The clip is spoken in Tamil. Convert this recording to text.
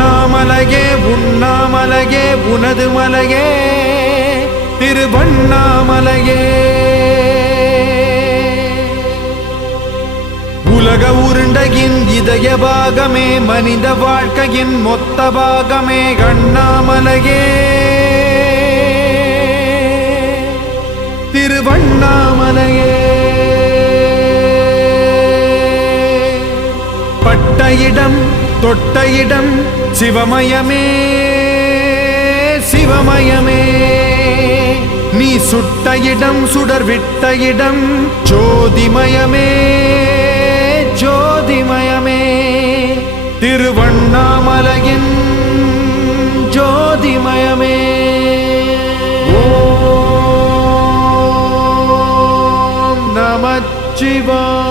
அண்ணாமலையே உண்ணாமலையே உனது மலையே திருவண்ணாமலையே. உலக உருண்டையின் இதய பாகமே மனித வாழ்க்கையின் மொத்த பாகமே அண்ணாமலையே திருவண்ணாமலையே. பட்ட இடம் தொட்ட இடம் சிவமயமே சிவமயமே. நீ சுட்ட இடம் சுடர் விட்ட இடம் ஜோதிமயமே ஜோதிமயமே. திருவண்ணாமலையின் ஜோதிமயமே. ஓம் நமச்சிவாய.